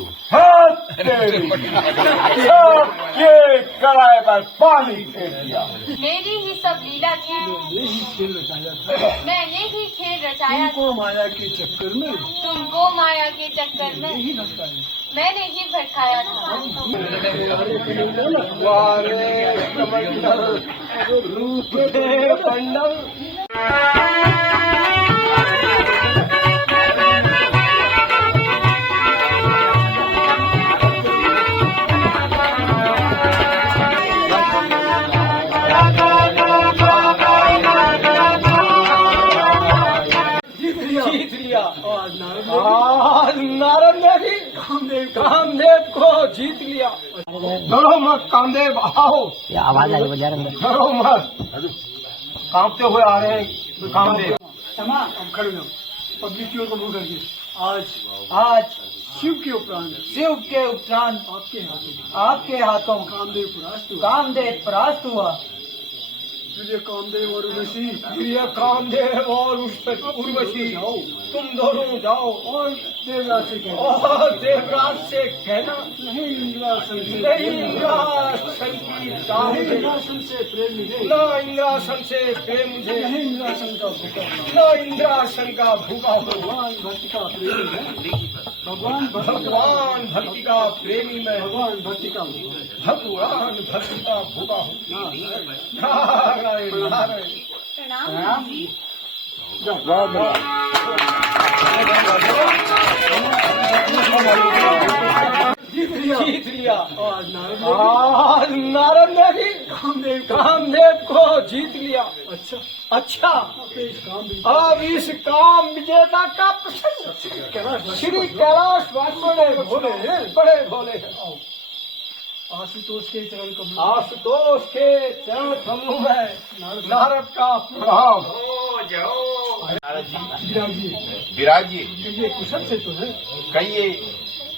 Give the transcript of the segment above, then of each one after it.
तू। ये कड़ाई पर पानी फेर दिया। मेरी ही सब लीला थी, यही खेल रचाया था मैंने ही खेल रचाया था, तुमको माया के चक्कर में तुमको माया के चक्कर में यही लगता है। मैंने ही भटकाया था। जीत लिया। और नारद ने भी कामदेव को जीत लिया। डरो मत कामदेव, आओ। आवाज आई बजा रहे डरो मत, कांपते हुए आ रहे हैं कामदेव। क्षमा, अब खड़े हो पब्लिक की ओर को मुंह करके। आज शिव के उपरांत आपके हाथों कामदेव परास्त हुआ। प्रिय कामदेव और उर्वशी तुम दोनों जाओ और देवराज से कहना नहीं इंद्रासन से प्रेम मुझे, न इंद्रासन से प्रेम मुझे, नहीं इंद्रासन का भूखा, न इंद्रासन का भूखा हो। भगवान भक्ति का प्रेमी है, भगवान भक्ति का प्रेमी मैं, भगवान भक्ति का भूखा हूँ। नारायण नारायण। प्रणाम जी। जीत लिया। और नारद ने भी कामदेव को जीत लिया। अच्छा अब इस काम विजेता का प्रसंग श्री कैलाश बड़े भोले हैं। आशुतोष के चरण कमलों में नारद का प्रभाव। विराज जी, ये कुशल से तो है, कई ये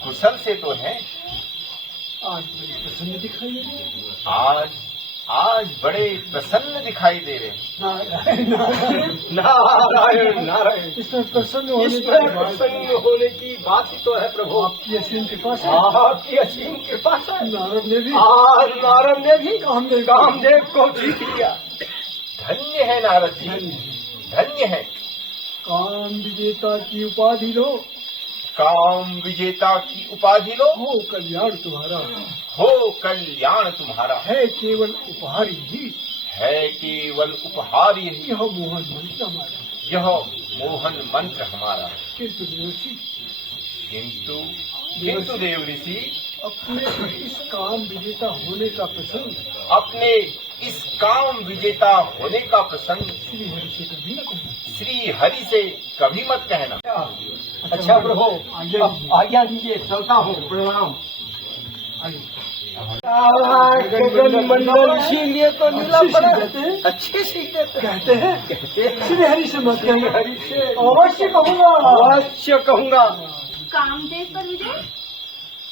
कुशल से तो है। आज बड़ी प्रसन्न दिखाई दे रही है। आज बड़े प्रसन्न दिखाई दे रहे हैं। नारायण नारायण। इसमें प्रसन्न होने की बात ही तो है प्रभु। आपकी असीम कृपा से, आपकी असीम कृपा से नारद ने भी कामदेव को जीत लिया। धन्य है नारद जी, धन्य है। काम विजेता की उपाधि लो, काम विजेता की उपाधि लो, हो कल्याण तुम्हारा, हो कल्याण तुम्हारा, है केवल उपहार ही, है केवल उपहार यही, यह मोहन मंत्र हमारा, यह मोहन मंत्र हमारा। किंतु देवर्षि, किंतु देव ऋषि, अपने इस काम विजेता होने का प्रसंग, अपने इस काम विजेता होने का प्रसंग श्री हरि से कभी न कहना। श्री हरि से कभी मत कहना। अच्छा प्रभु, आज्ञा दीजिए, चलता हूँ। प्रणाम। गगन मंडल इसीलिए तो नीला पड़ा। अच्छी सीख कहते हैं श्री हरि से मत कहना। हरि से अवश्य कहूँगा, अवश्य कहूँगा। कामदेव पर विजय।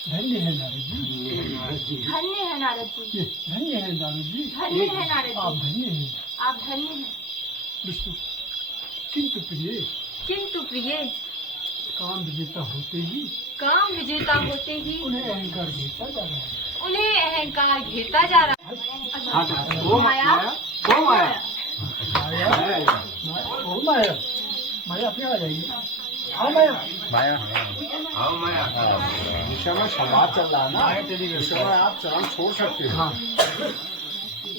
धन्य है नारद जी, धन्य है नारद जी, धन्य है नारद जी, धन्य है नारद आप जी, धन्य हैं आप धन्य हैं। विष्णु। किंतु प्रिय, किंतु प्रिय, काम विजेता होते ही काम विजेता होते ही उन्हें अहंकार घेरता जा रहा है। उन्हें अहंकार घेरता जा रहा है। माया, ओ माया, माया अपने आ जाएगी। हाँ माया, विषय में संवाद चल रहा है ना, विषय में आप चरण छोड़ सकते हैं। हाँ।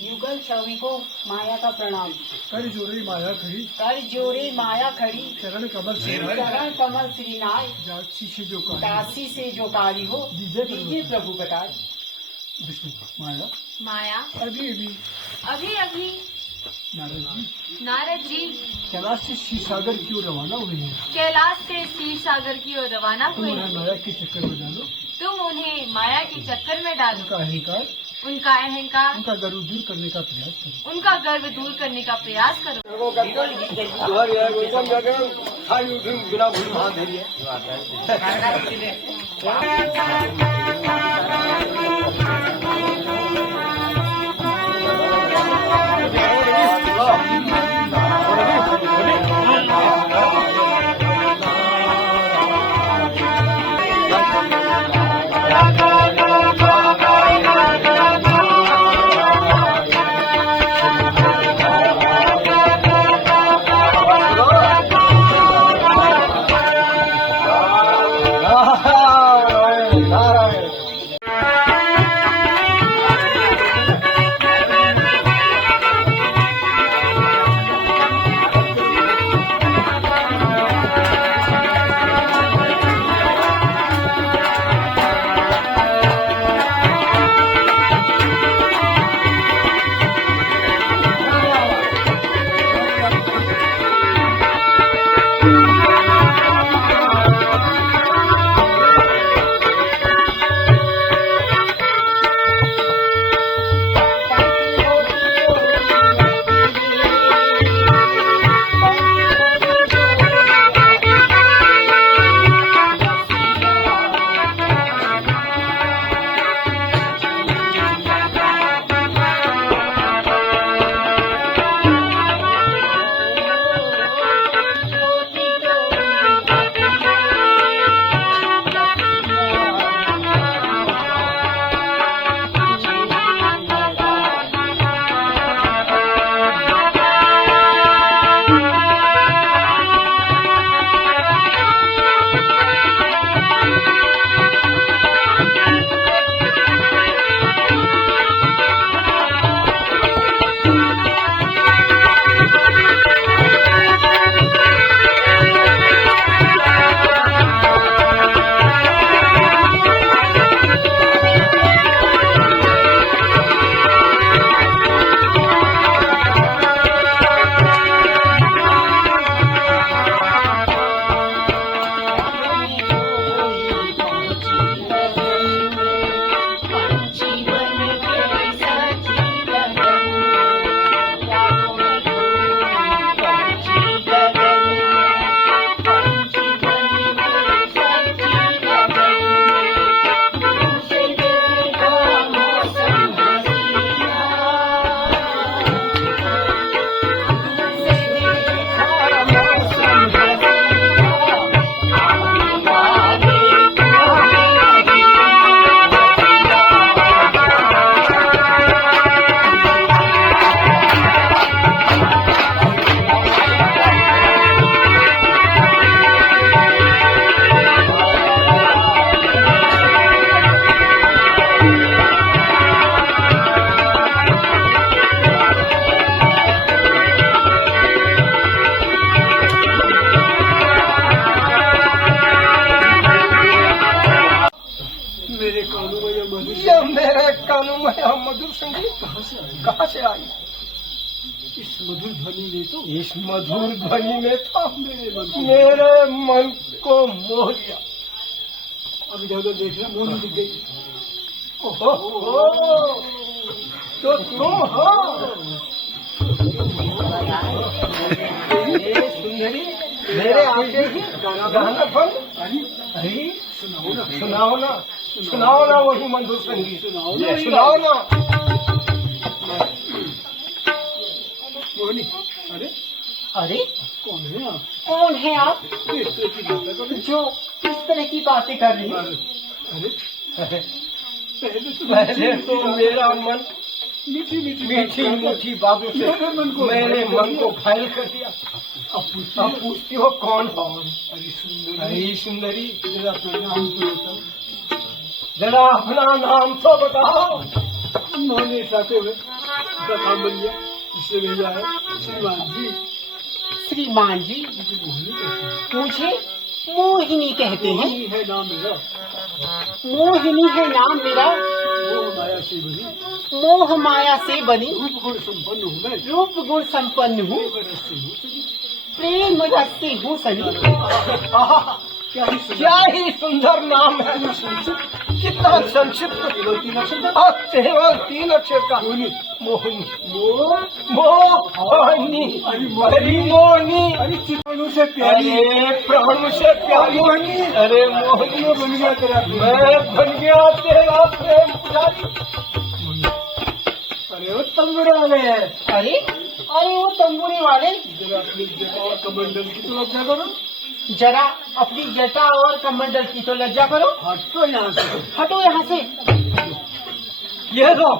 युगल छवि को माया का प्रणाम। कर जोड़ी माया खड़ी, कर जोड़ी माया खड़ी, चरण कमल से चरण कमल श्रीनाय, दासी से जो कहा दासी से जो कारी हो, दीजिए प्रभु प्रकाश। विष्णु। माया माया, अभी अभी नारद जी कैलाश से क्षीर सागर की ओर रवाना हुए हैं। कैलाश से क्षीर सागर की ओर रवाना तुम हुए। उन्हें माया के चक्कर में डालो, तुम उन्हें माया के चक्कर में डालो। उनका अहंकार, उनका अहंकार, उनका गर्व दूर करने का प्रयास करो। उनका गर्व दूर करने का प्रयास करो। बिना भूल हाथ धरिए। मेरे कानों में मधुर ये मेरे कानों में यह मधुर संगीत कहाँ से आई? कहाँ से आई? इस मधुर ध्वनि ने तो इस मधुर ध्वनि में था मेरे मन मेरे मन को मोह लिया। अब इधर देखना मोहनी दिख गई। ओहो, तो तुम हो ये सुंदरी, मेरे आगे ही गाना बन। अरे सुनाओ ना वही मधुर संगीत सुनाओ ना। मोहनी, अरे अरे कौन है आप? कौन है आप किस तरह की बातें कर रहे जो इस तरह की बातें कर रही हैं? हैं? अरे पहले तो मेरा मन मीठी मीठी मीठी मीठी बातों से मेरे मन को घायल कर दिया। अब पूछती हो कौन हो? अरे सुंदरी, जरा अपना नाम तो बताओ। जरा अपना नाम तो बताओ। उन्होंने साथे हुए कथा बन गया, इससे भेजा है श्रीमान जी। श्रीमान जी, मुझे मोहनी कहते हैं। मुझे मोहिनी कहते हैं। मोहिनी है नाम मेरा, मोहिनी है नाम मेरा, मोह माया से बनी, मोह माया से बनी, रूप गुण संपन्न हूँ मैं, रूप गुण संपन्न हूँ, रस से हूँ सजी। प्रेम रस से हूँ सनी। आहा, क्या ही सुंदर नाम है। कितना संक्षिप्त। केवल 3 अक्षर का मोहिनी। मोहिनी, हरी मोहिनी, प्राणों से प्यारी, अरे प्राणों से प्यारी मोहिनी। अरे मोहिनी बन गया तेरा मैं बन गया तेरा प्रेम पुजारी। अरे वो तंबुरा वाले है। अरे वो तंबूरी वाले, जरा अपनी जटा और कमंडल की तो लज्जा करो। जरा अपनी जटा और कमंडल की तो लज्जा करो। हटो यहाँ से। हटो यहाँ से। ये लो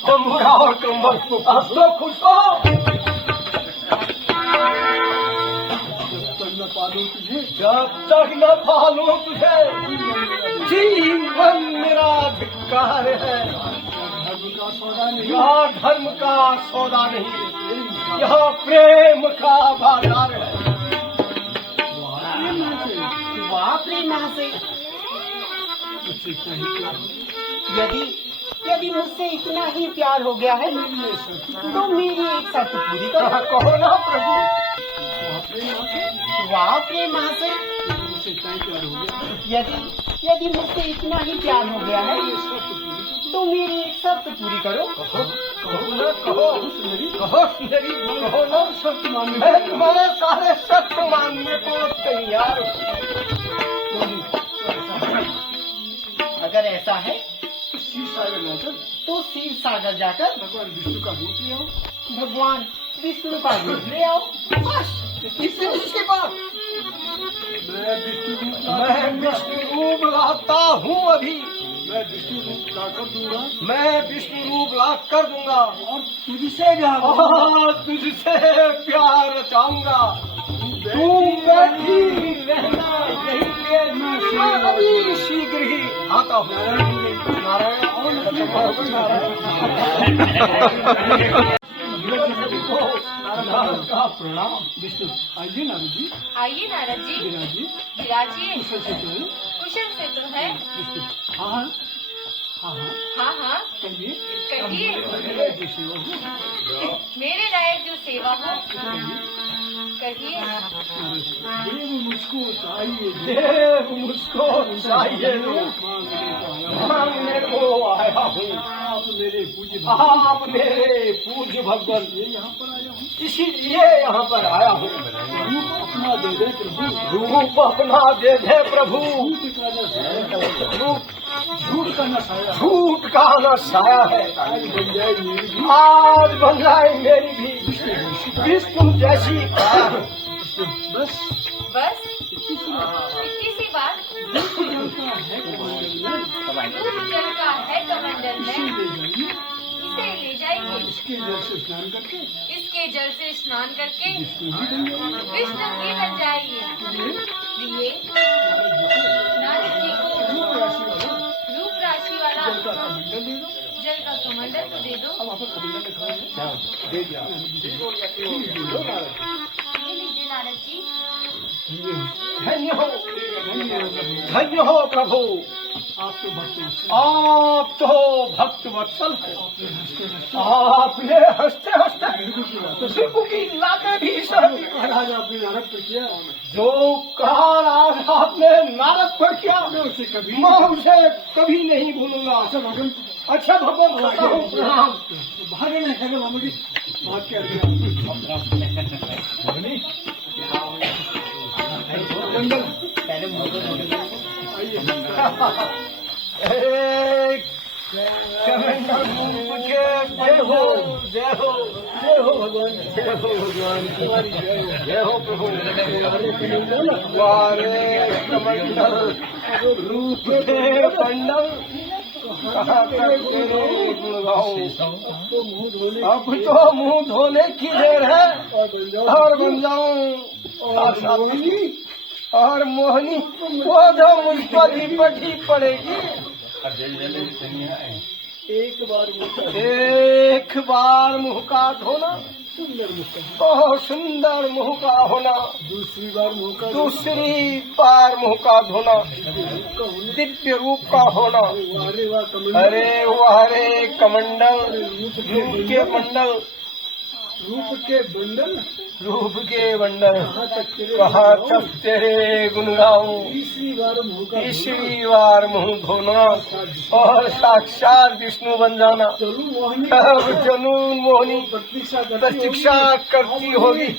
तंबूरा और कंबल, अब तो खुश हो। जब तक न पालू तुझे, जब तक न पालूं तुझे जीवन मेरा धिक्कार है। धर्म का सौदा नहीं, यहाँ धर्म का सौदा नहीं, यहाँ प्रेम का बाजार है। वाह प्रेम से, मुझसे इतना ही प्यार हो। यदि मुझसे इतना ही प्यार हो गया है ये सब तो मेरी एक शर्त पूरी करो। कहो ना प्रभु। वाह प्रेम से, मुझसे इतना ही प्यार हो गया, यदि मुझसे इतना ही प्यार हो गया है ये सब तो पूरी कर तो मेरी एक शर्त पूरी करो। कहो ना, कहो सुंदरी, कहो ना। शर्त मानने मैं तुम्हारे सारे शर्त मानने को तैयार हूँ। अगर ऐसा है शिव सागर जाकर तो शिव सागर जाकर भगवान विष्णु का रूप ले आओ। भगवान विष्णु का रूप ले आओ। बस इसके बाद मैं विष्णु रूप मैं विष्णु रूप लाता हूँ अभी। मैं विष्णु रूप लाकर दूंगा मैं विष्णु रूप ला कर दूंगा और तुझसे जाऊंगा। और तुझसे प्यार चाहूंगा। तू बैठी रहना यहीं पे, मैं अभी शीघ्र ही आता हूँ। नारायण का प्रणाम। विष्णु आइए नारद जी, आइए नारद जी, विराजिए, विराजिए। कुशल से तो है कुशल से तो है। विष्णु। हाँ हाँ हाँ हाँ हाँ हाँ कहिए कहिए, जो सेवा हो मेरे लायक जो सेवा हो कहिए। देव मुझको चाहिए, देव मुझको चाहिए, मांगने को आया हूँ। आप मेरे पूज्य आप मेरे पूज्य भगवान, ये यहाँ पर आया हूँ। इसीलिए यहाँ पर आया हूँ। रूप अपना दे दे प्रभु, रूप अपना दे दे प्रभु। झूठ का न साया, रूप झूठ का न साया, झूठ का न साया है। आज बन जाए मेरी भी आज बन जाए मेरी भी विष्णु जैसी काया है। बस बस इतनी सी बात। जल का है कमंडल में, दूध जल का है कमंडल इसे में, ले जाइए, इसे ले जाइए। इसके जल से स्नान करके इसके जल से स्नान करके विष्णु भी बन जाइए। विष्णु भी बन जाइए। दिए नारद जी को रूप राशि वाला जल का कमंडल दे दो। जल का कमंडल तो दे दो। अब वहाँ पर कमंडल लिखा है, दे दिया। ये लीजिए नारद जी। धन्य हो, धन्य हो प्रभु। आप तो भक्त वत्सल है। आपने हंसते हंसते सिर्फ की लाते भी सहती। आज आपने नारद पर किया, जो कहा आज आपने नारद पर किया, मैं उसे कभी मैं उसे कभी नहीं भूलूंगा। अच्छा भगवान करता हूँ प्रणाम। भागे नहीं खगे मामू जी, भाग के जय हो जय हो जय हो भगवान, जय हो भगवान, जय हो प्रभु। कमंडल रूप के पंडल, कहाँ तक तेरे गुण गाऊं। अब तो मुंह धोने की देर है और बन जाऊं और मोहनी वो जो मुझ पर ही पटी पड़ेगी। एक बार मुंह का धोना, बहुत सुंदर मुंह का होना। दूसरी बार मुंह का धोना, दिव्य रूप का होना। अरे वाह रे कमंडल, रूप के बंडल, कहाँ तक तेरे गुण गाऊं। तीसरी बार मुंह धोना और साक्षात विष्णु बन जाना। अब जनून मोहनी प्रतीक्षा करती होगी।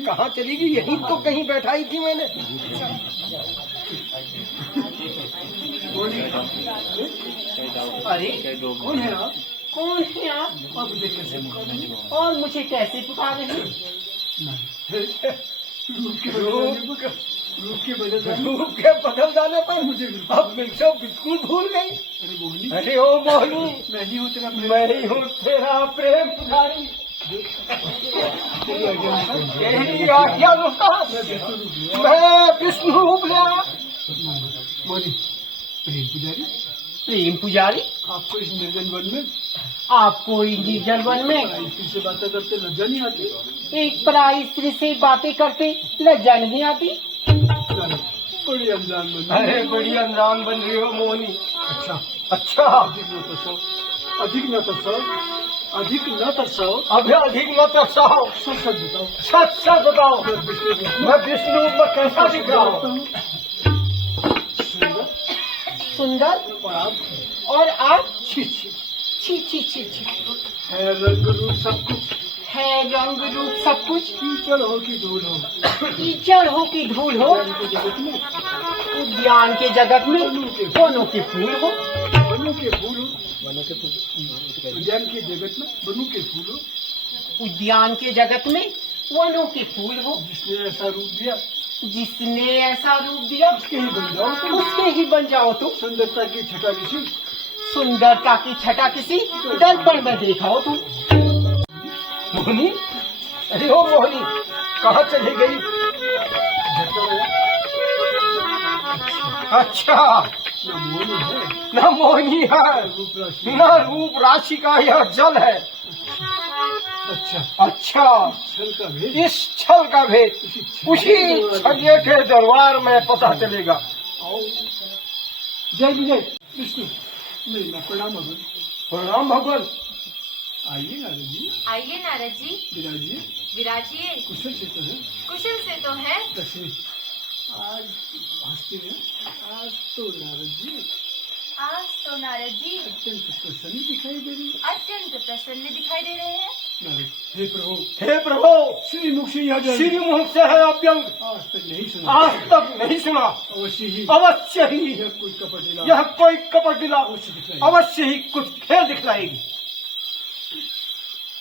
कहाँ चली गई? यहीं तो कहीं बैठाई थी मैंने। अरे कौन है आप? कौन है आप? और मुझे कैसे पुकार रहे हैं? रूप के बदल जाने पर मुझे अब मिर्चो बिल्कुल भूल गई। अरे ओ मोहनी, मैं ही हूँ तेरा प्रेम पुजारी। तेरी आज्ञा अनुसार मैं विष्णु रूप ले आया। प्रेम पुजारी, आपको इस निर्जन वन में, आपको इस निर्जन वन में स्त्री से बातें करते लज्जा नहीं आती? एक पराई स्त्री से बातें करते लज्जा नहीं आती? बड़ी अनजान बन। अरे बड़ी अनजान बन रही हो मोहनी। अच्छा अधिक न तरसाओ। अभी अधिक न तरसाओ। सच बताओ। सच बताओ, मैं विष्णु में कैसा दिख रहा हूँ? सुंदर। और आप? छी छी छी छी छी छी। है रंग रूप सब कुछ, है रंग रूप सब कुछ। कीचड़ हो कि धूल हो, कीचड़ हो कि धूल हो, जगत में उद्यान के जगत में दोनों के फूल हो, के फूल हो, उद्यान के जगत में वनों के फूल हो, उद्यान के जगत में वनों के फूल हो, जिसने ऐसा रूप दिया जिसने ऐसा रूप दिया उसके ही बन जाओ तुम। उसके ही बन जाओ तुम। सुंदरता की छटा किसी सुंदरता की छटा किसी दर्पण में देखाओ तुम। मोहनी, अरे ओ मोहनी, कहाँ चली गई? अच्छा, न मोहनी है न मोहनी है, रूप राशि। न रूप राशि का यह जल है। अच्छा, अच्छा, छल का भेद इस छल का भेद उसी छलिए के दरबार में पता चलेगा। आओ। जय विजय विष्णु, नहीं ना प्रणाम भगवान। प्रणाम भगवान। आइए नारद जी, आइए नारद जी, विराजिए। विराजिए। कुशल से तो है कुशल से तो है। दक्षिणी। आज हंसते हैं, आज तो नारद जी आज तो नारद जी अत्यंत प्रसन्न दिखाई दे रही अत्यंत प्रसन्न दिखाई दे रहे हैं। नारद, हे प्रभु, हे प्रभु, श्री मुख से यह जल श्री मुख से है अभ्यंग, आज तक नहीं सुना। आज तक नहीं सुना। अवश्य ही अवश्य ही यह कोई कपटिला यह कोई कपट दिला अवश्य दिखाई। अवश्य ही कुछ खेल दिखलाएगी।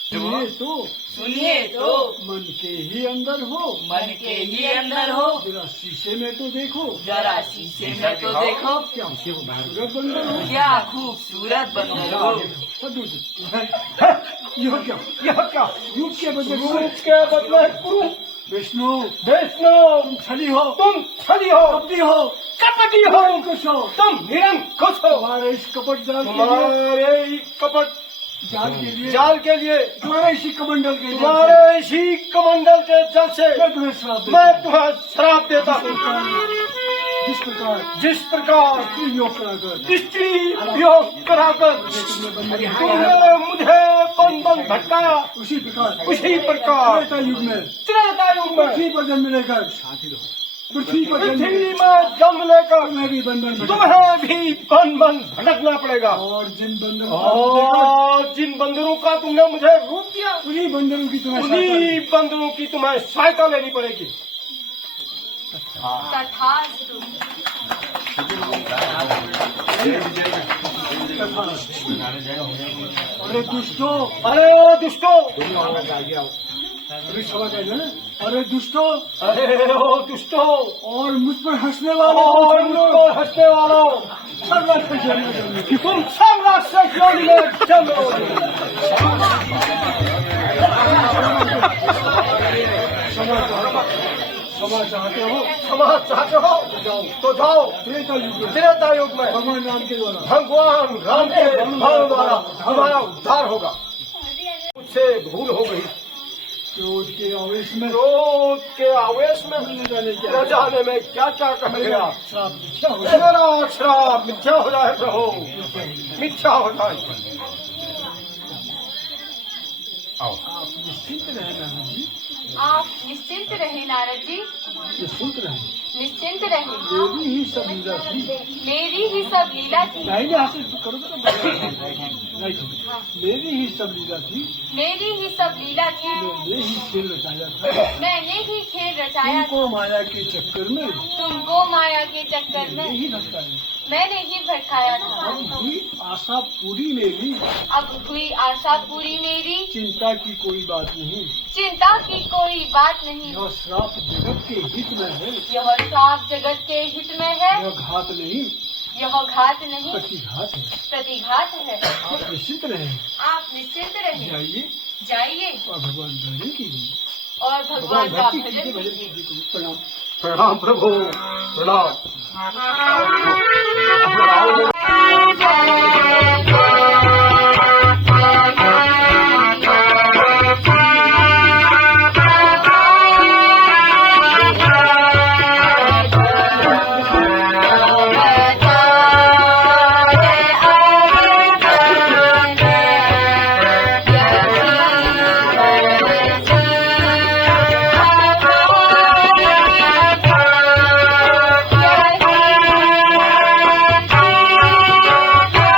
सुनिए तो सुनिए तो मन के ही अंदर हो, मन के ही अंदर हो, जरा शीशे में तो देखो, जरा शीशे में तो देखो, क्या सूरत बंदर हो। क्या खूबसूरत बंदर हो। सदू से यह क्या यह क्या? रूप के बदले रूप के बदले कुरूप। विष्णु, वैष्णो, तुम छली हो, तुम छली हो, कपटी हो, कपटी हो, कुछ हो। तुम निरंकुश हो। तुम्हारे इस कपट जाल के लिए, तुम्हारे ही कपट जाल के लिए, जाल के लिए, तुम्हारे इसी कमंडल के लिए तुम्हारे इसी कमंडल के जल से मैं तुम्हें श्राप देता मैं तुम्हें श्राप देता हूँ। हूँ। जिस प्रकार स्त्री योग कराकर स्त्री योग कराकर तुमने मुझे बंधन भटकाया, उसी प्रकार उसी प्रकार त्रेता युग में त्रेता युग में पृथ्वी पर जन्म लेकर पृथ्वी पर जन्म पृथ्वी लेकर में जन्म लेकर तुम्हें भी बंधन भटका। तुम्हें भी बंधन भटकना पड़ेगा। और जिन बंधन और जिन बंदरों का तुमने मुझे रूप दिया, उन्हीं बंधनों की तुम्हें सहायता उन्हीं बंदरों की तुम्हें सहायता लेनी पड़ेगी। तथास्तु। अरे दुष्टो, अरे ओ दुष्टो, अरे क्षमा कर देना। अरे दुष्टो, अरे ओ दुष्टो, और मुझ पर हंसने वालों को और छोड़ दो। मुझको हंसने वालों, सब राक्षस जन्म लेंगे। तुम सब राक्षस योनि में जन्म लोगे। क्षमा चाहते हो क्षमा चाहते हो तो जाओ त्रेता युग में त्रेता युग में भगवान राम के द्वारा भगवान राम के बल द्वारा हमारा उद्धार होगा। मुझसे भूल हो गई, क्रोध के आवेश में क्रोध के आवेश में न जाने न क्या जाने में क्या क्या कह गया। श्राप मिथ्या हो जाए। मेरा श्राप मिथ्या हो जाए प्रभु, मिथ्या हो जाए। आप निश्चिंत रहे नारद जी, आप निश्चिंत रहे नारद जी, निश्चिंत रहे। निश्चिंत रहे। मेरी ही सब लीला थी। मेरी ही सब लीला थी। नहीं हासिल करो तो नहीं थी। मेरी ही सब लीला थी। मेरी ही सब लीला थी। मैंने ही खेल रचाया था। मैंने ही खेल रचाया था। तुमको माया के चक्कर में तुमको माया के चक्कर में ही भटकाया। मैंने ही भटकाया था। अब हुई आशा पूरी मेरी, अब हुई आशा पूरी मेरी, चिंता की कोई बात नहीं। चिंता की कोई बात नहीं। यह श्राप जगत के हित में है, यह श्राप जगत के हित में है। यह घात नहीं यह घात नहीं प्रतिघात है। प्रतिघात है। आप निश्चित रहे, आप निश्चिंत रहे। जाइए जाइए और भगवान भजन कीजिए। और भगवान का भक्ति भजन कीजिए, भजन कीजिए। कीजिए। प्रणाम। प्रणाम प्रभु, प्रणाम। जय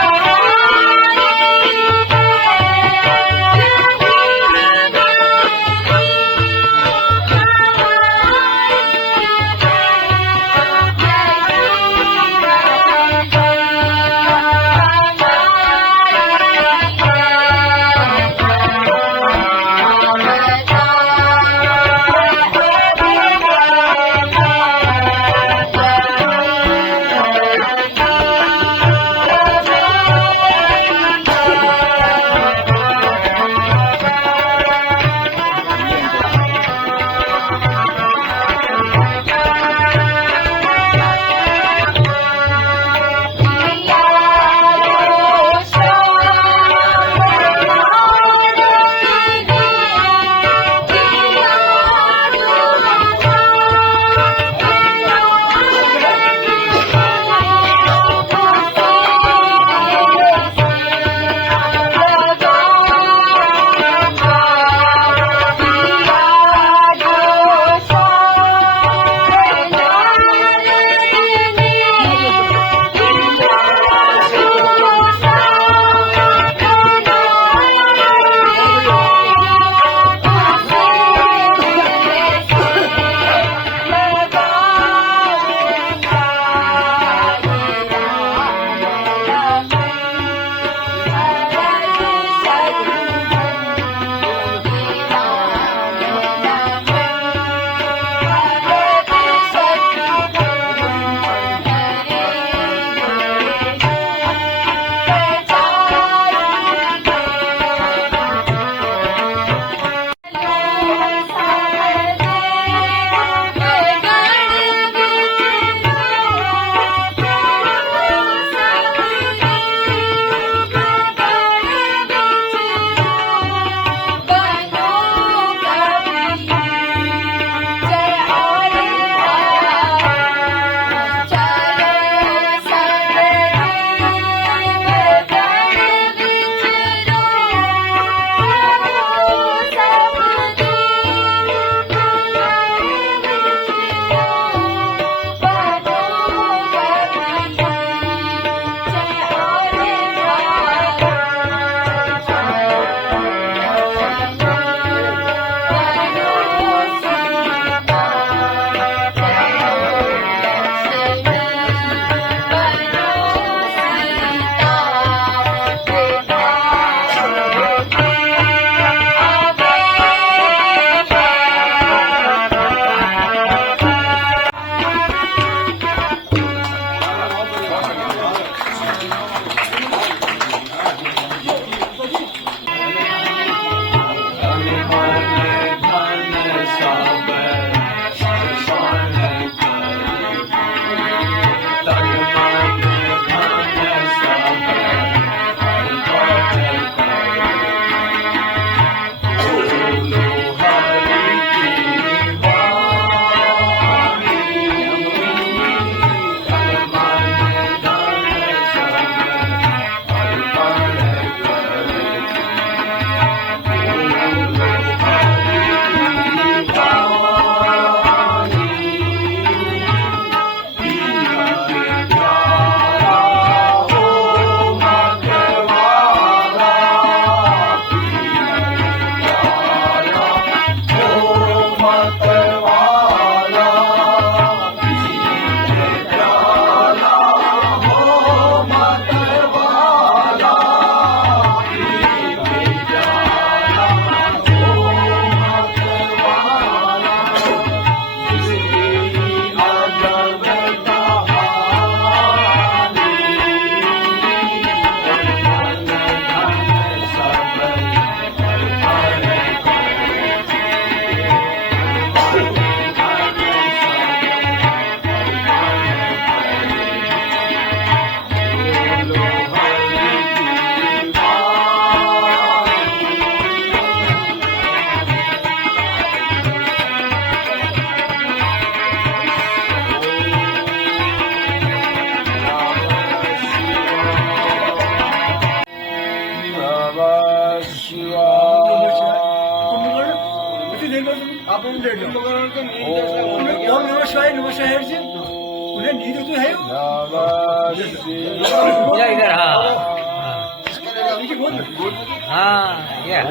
कुंभकर्ण के नींद जैसा होने क्या? ओम नमः शिवाय जी उन्हें नींद तो है इधर हाँ या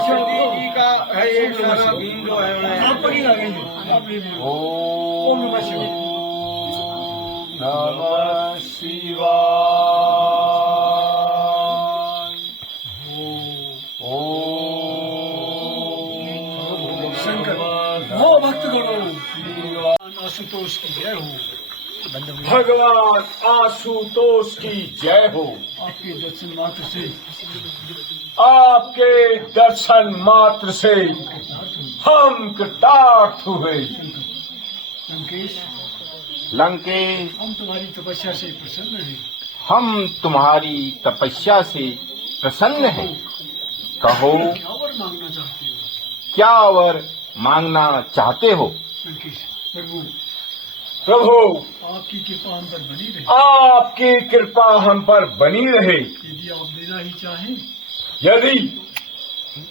औषधि जी का है एक सारा बीन जो है उन्हें ओम नमः शिवाय नमः शिवाय। शंकर हो भक्त गणों आशुतोष की जय हो। भगवान आशुतोष की जय हो। आपके दर्शन मात्र से आपके दर्शन मात्र से हम कृतार्थ हुए। लंकेश लंकेश हम तुम्हारी तपस्या से प्रसन्न हैं। हम तुम्हारी तपस्या से प्रसन्न हैं। कहो क्या वर मांगना चाहते हो? क्या वर मांगना चाहते हो? लंकेश प्रभु प्रभु आपकी कृपा हम पर बनी रहे। आपकी कृपा हम पर बनी रहे। यदि आप देना ही चाहें यदि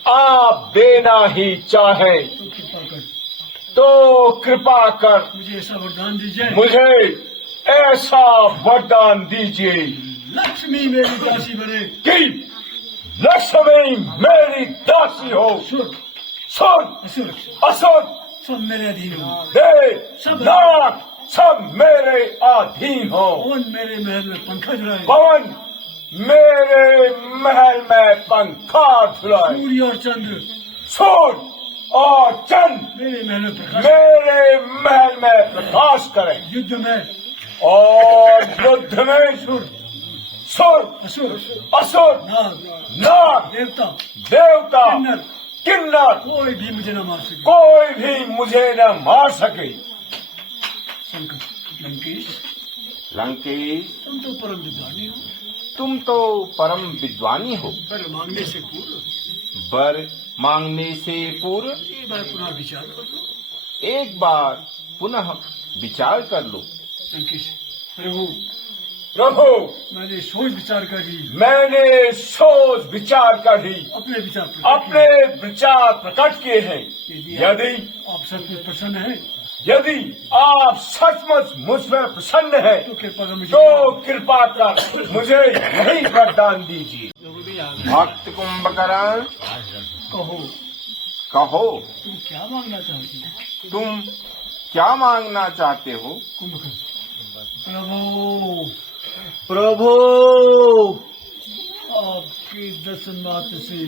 आप देना ही चाहें तो कृपा कर तो कृपा कर मुझे ऐसा वरदान दीजिए। मुझे ऐसा वरदान दीजिए लक्ष्मी मेरी दासी बने। कि लक्ष्मी मेरी दासी हो। सुर सुन असुर असुर सब मेरे अधीन हो। देव नाग सब मेरे अधीन हो। पवन मेरे महल में पंखा झुलाए। पवन मेरे महल में पंखा झुलाए। सूर्य और चंद्र सूर्य और चंद मेरे महल में प्रकाश। मेरे महल में प्रकाश करें। युद्ध में और युद्ध में सुर असुर असुर नाग नाग देवता देवता किन्नर किन्नर कोई भी मुझे न मार सके। कोई भी मुझे न मार सके। शंकर लंकेश लंकेश तुम तो परम विद्वानी हो। तुम तो परम विद्वानी हो। पर मांगने से पूर्व वर मांगने से पूर्व एक बार पुनः विचार कर लो। एक बार पुनः विचार कर लो। लंकेश प्रभु प्रभु मैंने सोच विचार कर ही मैंने सोच विचार कर ही अपने विचार प्रकट अपने विचार प्रकट किए हैं। यदि आप सचमुच प्रसन्न हैं यदि आप सचमुच मुझ पर प्रसन्न हैं तो कृपा कर मुझे तो कृपा कर मुझे यही वरदान दीजिए। भक्त कुंभकर्ण कहो कहो तुम क्या मांगना चाहते हो? तुम क्या मांगना चाहते हो? कुंभकर्ण प्रभु प्रभु आपके दर्शन मात्र से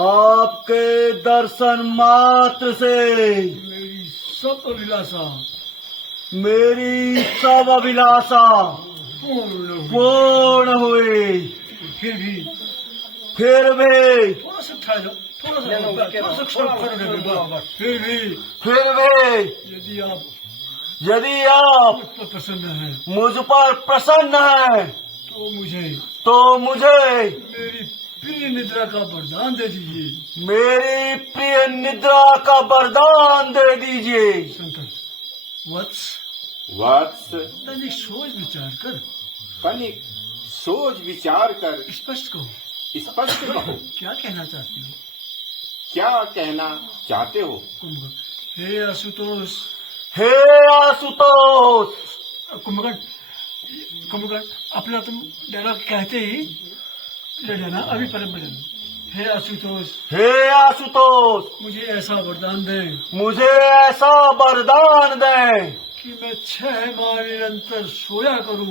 आपके दर्शन मात्र से मेरी सब अभिलाषा मेरी सब अभिलाषा पूर्ण हुई। पूर्ण हुई। फिर भी फिर भी थोड़ा सा ठहर जाओ। थोड़ा सा क्षण खड़े रहो। फिर भी यदि आप मुझ पर प्रसन्न हैं मुझ पर प्रसन्न हैं तो मुझे मेरी प्रिय निद्रा का वरदान दे दीजिए। मेरी प्रिय निद्रा का वरदान दे दीजिए। शंकर वत्स वत्स तनिक सोच विचार कर कनिक सोच विचार कर स्पष्ट कहो। स्पष्ट कहो क्या कहना चाहती हो? क्या कहना चाहते हो? कुंभकर्ण हे आशुतोष हे आशुतोष कुंभकर्ण अपना तुम डायलॉग कहते ही डरना अभी परम बदल। हे आशुतोष हे आशुतोष मुझे ऐसा वरदान दे मुझे ऐसा वरदान दें कि मैं 6 माह निरंतर सोया करूं।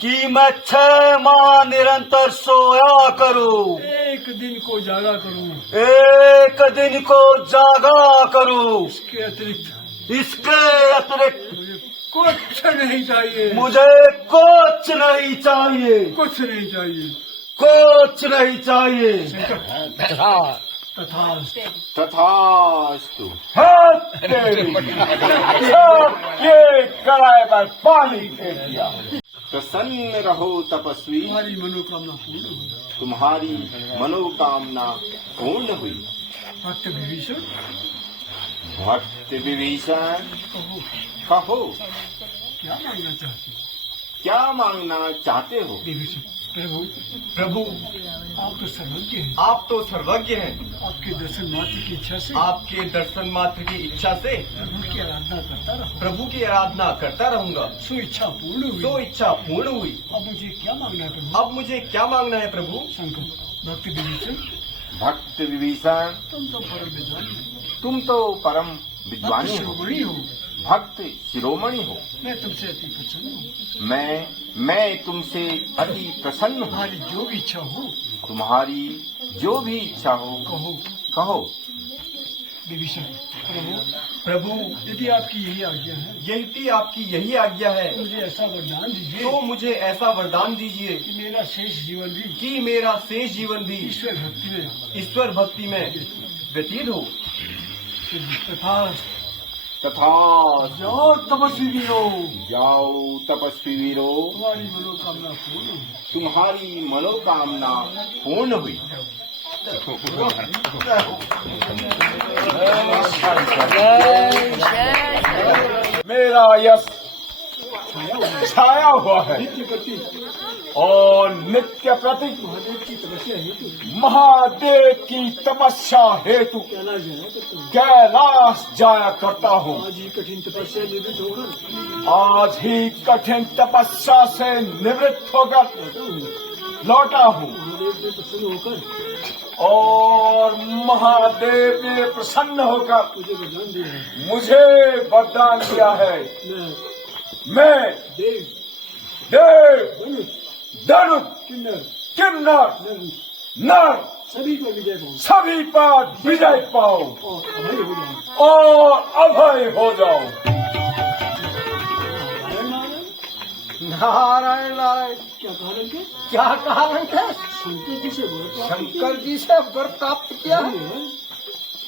कि मैं 6 माह निरंतर सोया करूं। एक दिन को जागा करूं। एक दिन को जागा करूं। इसके अतिरिक्त इसके अतिरिक्त मुझे कुछ नहीं चाहिए। मुझे कुछ नहीं चाहिए। कुछ नहीं चाहिए। कुछ नहीं चाहिए। तथास्तु। सबके कड़ाई पर पानी फेर दिया। प्रसन्न रहो तपस्वी तुम्हारी मनोकामना पूर्ण हो। तुम्हारी मनोकामना पूर्ण हुई। भक्त विभीषण भक्त विभीषण कहो कहो क्या मांगना चाहते हो? क्या मांगना चाहते हो? विभीषण प्रभु प्रभु आप तो सर्वज्ञ हैं। आप तो सर्वज्ञ हैं। आपके दर्शन मात्र की इच्छा से आपके दर्शन मात्र की इच्छा से प्रभु की आराधना करता रहा। प्रभु की आराधना करता रहूंगा। सो इच्छा पूर्ण हुई। सो इच्छा पूर्ण हुई। अब मुझे क्या मांगना है प्रभु? अब मुझे क्या मांगना है प्रभु? शंकर भक्ति विभीषण, भक्त विभीषण, तुम तो परम विद्वान हो, तुम तो परम भक्त विद्वानी हो, शिरोमणि हो। भक्त शिरोमणि हो। मैं तुमसे अति प्रसन्न हूँ। मैं तुमसे अति प्रसन्न हूँ। तुम्हारी जो भी इच्छा हो तुम्हारी जो भी इच्छा हो कहो। कहो। विभीषण, प्रभु प्रभु यदि आपकी यही आज्ञा है यदि आपकी यही आज्ञा है मुझे ऐसा वरदान दीजिए तो मुझे ऐसा वरदान दीजिए कि मेरा शेष जीवन भी कि मेरा शेष जीवन भी ईश्वर भक्ति में ईश्वर भक्ति में व्यतीत हो। तथा तथा जाओ तपस्वी वीरो, जाओ तपस्वी वीरो, तुम्हारी मनोकामना पूर्ण हो। तुम्हारी मनोकामना पूर्ण हुई। मेरा यश छाया हुआ है नित्य प्रति और नित्य प्रति महादेव की तपस्या हेतु महादेव की तपस्या हेतु कैलाश जाया करता हूँ। कैलाश जाया करता हूँ। आज ही कठिन तपस्या निवृत्त होकर आज ही कठिन तपस्या से निवृत्त होकर लौटा हूँ महादेव से प्रसन्न होकर और महादेव ने प्रसन्न होकर मुझे वरदान दिया है। मुझे वरदान दिया है। मैं मैं देव देव धनुष धनुष किन्नर किन्नर नर नर सभी को विजय पाऊँ सभी पर विजय पाऊं और अभय हो और अभय हो जाऊँ। जाऊं। नारायण नारायण नारायण नारायण। क्या कारण के क्या कारण है? शंकर जी से वर प्राप्त शंकर जी से वर प्राप्त किया है। किया।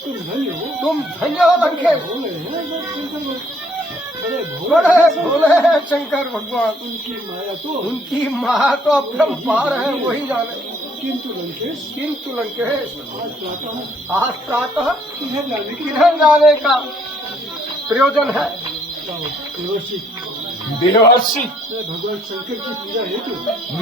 तुम धन्य हो। तुम धन्य हो लंकेश। भोले हैं शंकर, बड़े बड़े भोले हैं शंकर भगवान। उनकी माया तो उनकी माया तो अपरंपार है, वही जाने। किंतु लंकेश किंतु लंकेश आज प्रातः आज प्रातः किधर जाने की किधर जाने का प्रयोजन है? देवर्षि, देवर्षि, मैं भगवान शंकर की पूजा हेतु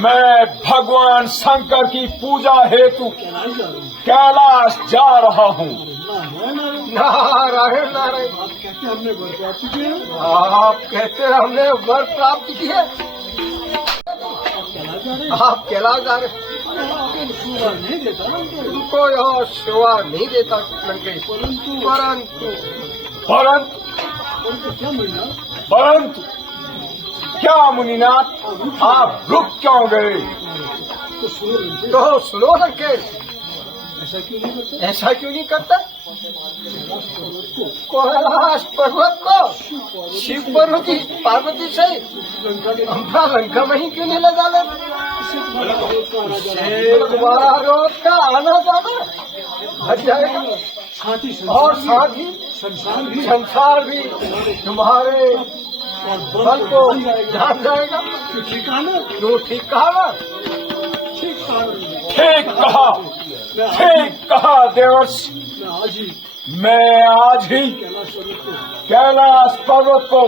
मैं भगवान शंकर की पूजा हेतु कैलाश जा रहा हूँ। कैलाश जा रहा हूँ। नारायण नारायण। नारायण नारायण। आप कहते हमने वर प्राप्त किया, आप कहते हैं हमने वर प्राप्त की है। आप कैलाश जा रहे हैं। आप कैलाश जा रहे हैं। आपको शोभा नहीं देता ना उनको। उनको यह शोभा नहीं देता लंकेश। परंतु परंतु परंतु परंतु क्या मिलना परंतु क्या मुनिनाथ आप रुक क्यों गए? तो सुनो लंकेश, तो सुनो लंकेश, ऐसा क्यों नहीं करते? ऐसा क्यों नहीं करता? कैलाश पर्वत को कैलाश पर्वत को शिव पार्वती से लंका के हमारा लंका में ही क्यों नहीं लगा ले? तुम्हारा रोज का आना जाना हट जाएगा साथ ही और साथ ही संसार भी तुम्हारे बल को जान जाएगा। ठिकाना जो ठीक कहा ना? ठीक कहा, ठीक कहा देवर्षि। मैं आज ही मैं आज ही कैलाश पर्वत को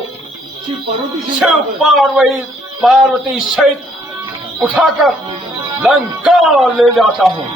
शिव पार्वती से शिव पार्वती सहित उठाकर लंका ले जाता हूँ।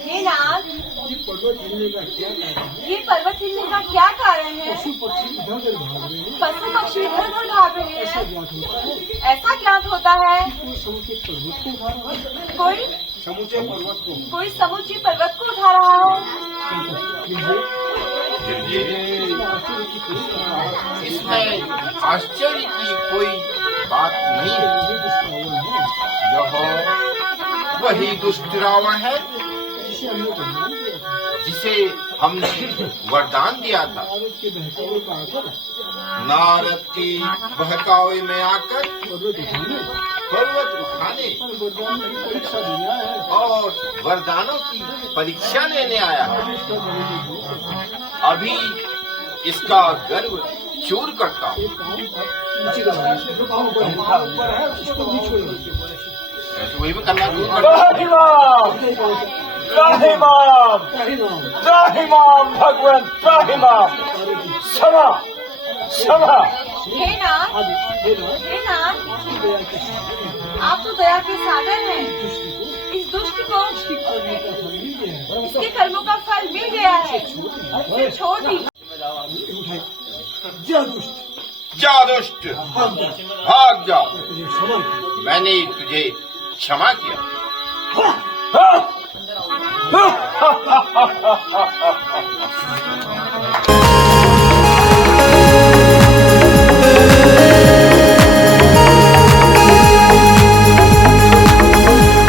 हे नाथ, ये पर्वत हिलने का क्या कारण है? ये पर्वत हिलने का क्या कारण है? पशु पक्षी इधर उधर भाग रहे हैं। पशु पक्षी इधर उधर भाग रहे ऐसा हैं। ज्ञात होता है। ऐसा ज्ञात होता है कोई समुचे पर्वत को उठा रहा है। कोई समुचे पर्वत को कोई समूची पर्वत को उठा रहा है। इसमें आश्चर्य की कोई बात नहीं है। यह वही दुष्ट रावण है जिसे हमने वरदान दिया था। जिसे हमने वरदान दिया था। नारद के बहकावे का आकर नारद के बहकावे में आकर पर्वत उठाने पर्वत उठाने और वरदान की परीक्षा देने आया है। और वरदानों की परीक्षा लेने आया है। इसका बड़े दूर करता है। अभी इसका गर्व चूर करता हूँ। एक पाँव नीचे का भाग, इसमें तो पाँव ऊपर है, उसको नीचे छोड़। ऐसे वही में करना दूर करता हूँ। त्राहिमाम त्राहिमाम त्राहिमाम भगवान त्राहिमाम क्षमा क्षमा। हे नाथ, हे नाथ, आप तो दया के सागर हैं। इस दुष्ट को इसके कर्मों का फल मिल गया है। इसे छोड़ दी। जा दुष्ट, भाग जा। मैंने तुझे क्षमा किया।